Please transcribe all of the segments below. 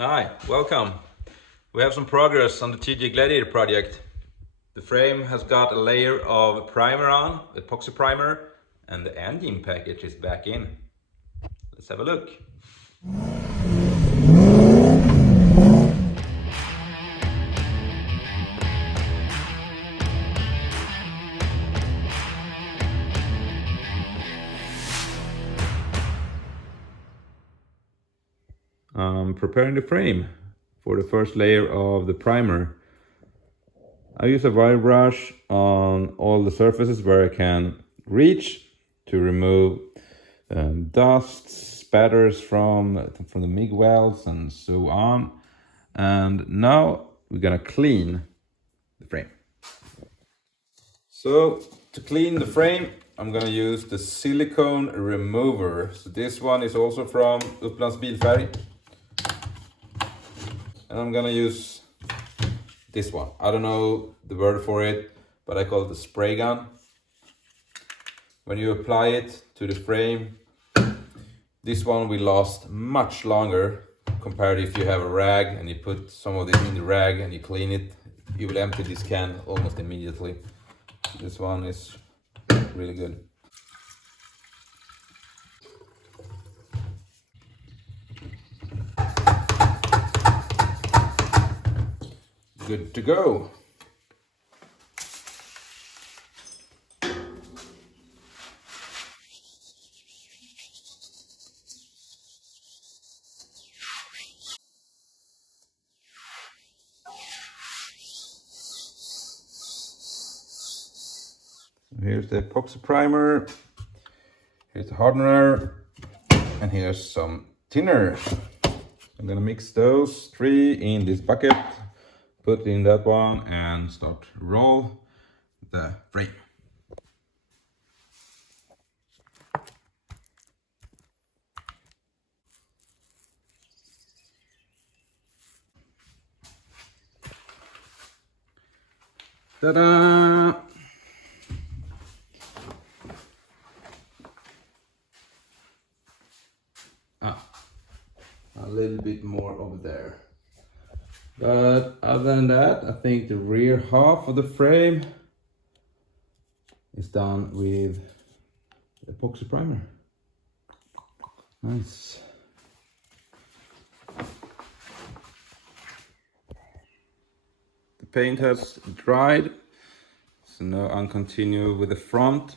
Hi, welcome. We have some progress on the TG Gladiator project. The frame has got a layer of primer on, epoxy primer, and the engine package is back in. Let's have a look. I'm preparing the frame for the first layer of the primer. I use a wire brush on all the surfaces where I can reach to remove dust, spatters from the MIG welds and so on. And now we're gonna clean the frame. So to clean the frame, I'm gonna use the silicone remover. So this one is also from Upplands Bilfärg. And I'm gonna use this one. I don't know the word for it, but I call it the spray gun. When you apply it to the frame, this one will last much longer compared if you have a rag and you put some of this in the rag and you clean it. You will empty this can almost immediately. This one is really good. Good to go. Here's the epoxy primer, here's the hardener, and here's some thinner. I'm gonna mix those three in this bucket, put in that one, and start roll the frame. Ta-da! A little bit more over there. But other than that, I think the rear half of the frame is done with epoxy primer. Nice. The paint has dried, so now I'll continue with the front.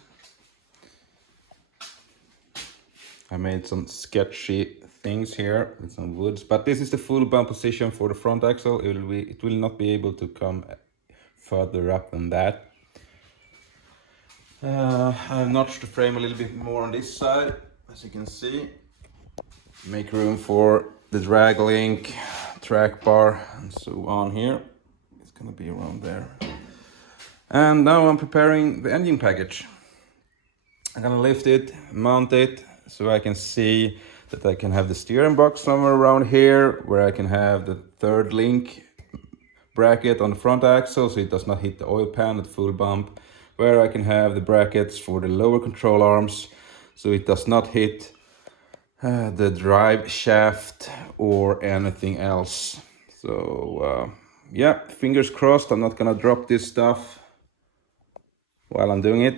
I made some sketchy things here with some woods, but this is the full bump position for the front axle. It will not be able to come further up than that. I've notched the frame a little bit more on this side, as you can see. Make room for the drag link, track bar, and so on here. It's gonna be around there. And now I'm preparing the engine package. I'm gonna lift it, mount it, so I can see that I can have the steering box somewhere around here, where I can have the third link bracket on the front axle so it does not hit the oil pan at full bump, where I can have the brackets for the lower control arms so it does not hit the drive shaft or anything else. So yeah, fingers crossed I'm not gonna drop this stuff while I'm doing it.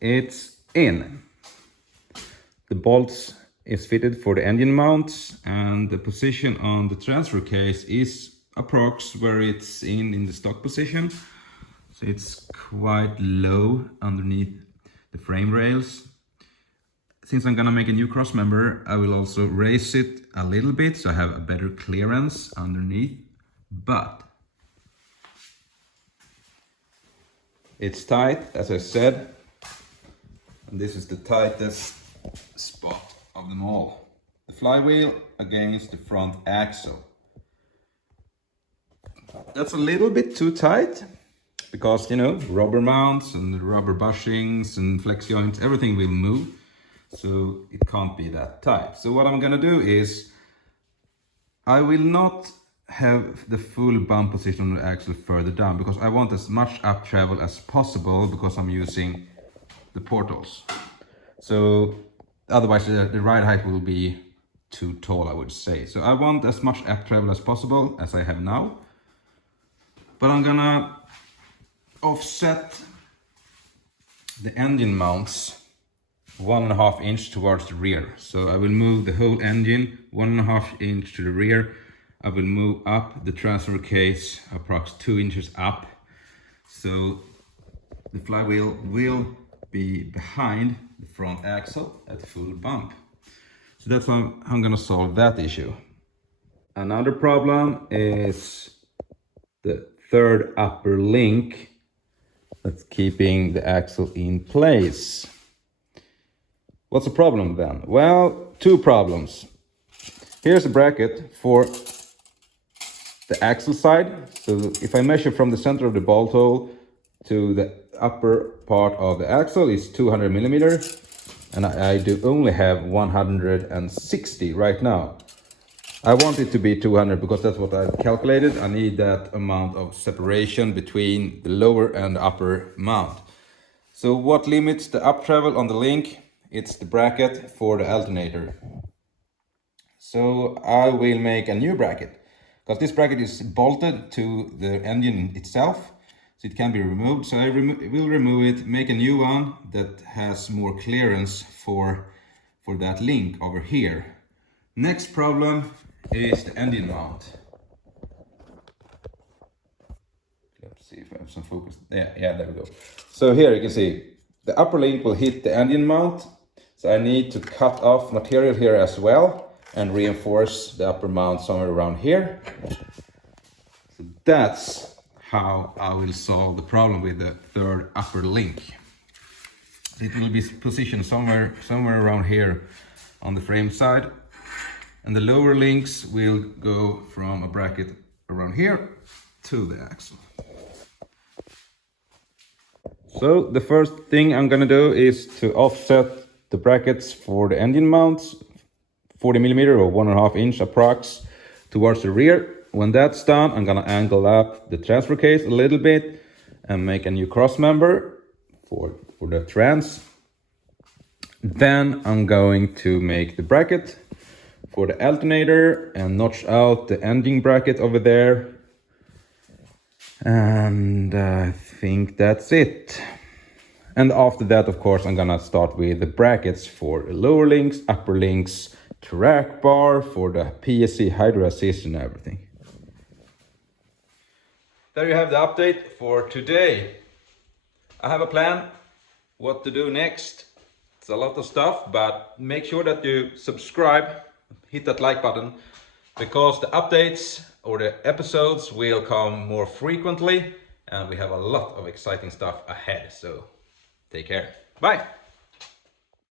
It's in. The bolts is fitted for the engine mounts, and the position on the transfer case is approx where it's in the stock position. So it's quite low underneath the frame rails. since I'm gonna make a new cross member, I will also raise it a little bit so I have a better clearance underneath. But it's tight, as I said, and this is the tightest spot of them all. The flywheel against the front axle. That's a little bit too tight because, you know, rubber mounts and rubber bushings and flex joints, everything will move. So it can't be that tight. So what I'm gonna do is I will not have the full bump position on the axle further down because I want as much up travel as possible because I'm using the portals. So otherwise the ride height will be too tall, I would say. So I want as much up travel as possible as I have now. But I'm gonna offset the engine mounts 1.5 inch towards the rear. So I will move the whole engine 1.5 inch to the rear. I will move up the transfer case approx 2 inches up. So the flywheel will be behind the front axle at full bump. So that's how I'm gonna solve that issue. Another problem is the third upper link that's keeping the axle in place. What's the problem then? Well, two problems. Here's a bracket for the axle side. So if I measure from the center of the bolt hole to the upper part of the axle is 200 millimeters, and I do only have 160 right now. I want it to be 200 because that's what I've calculated. I need that amount of separation between the lower and upper mount. So what limits the up travel on the link? It's the bracket for the alternator. So I will make a new bracket because this bracket is bolted to the engine itself, so it can be removed. So I will remove it, make a new one that has more clearance for that link over here. Next problem is the engine mount. Let's see if I have some focus. Yeah, there we go. So here you can see the upper link will hit the engine mount. So I need to cut off material here as well and reinforce the upper mount somewhere around here. So that's how I will solve the problem with the third upper link. It will be positioned somewhere around here on the frame side. And the lower links will go from a bracket around here to the axle. So the first thing I'm gonna do is to offset the brackets for the engine mounts, 40 millimeter or 1.5 inch approx towards the rear. When that's done, I'm gonna angle up the transfer case a little bit and make a new cross member for the trans. Then I'm going to make the bracket for the alternator and notch out the engine bracket over there. And I think that's it. And after that, of course, I'm gonna start with the brackets for the lower links, upper links, track bar, for the PSC hydro assist and everything. There you have the update for today. I have a plan what to do next. It's a lot of stuff, but make sure that you subscribe, hit that like button, because the updates or the episodes will come more frequently and we have a lot of exciting stuff ahead. So take care. Bye.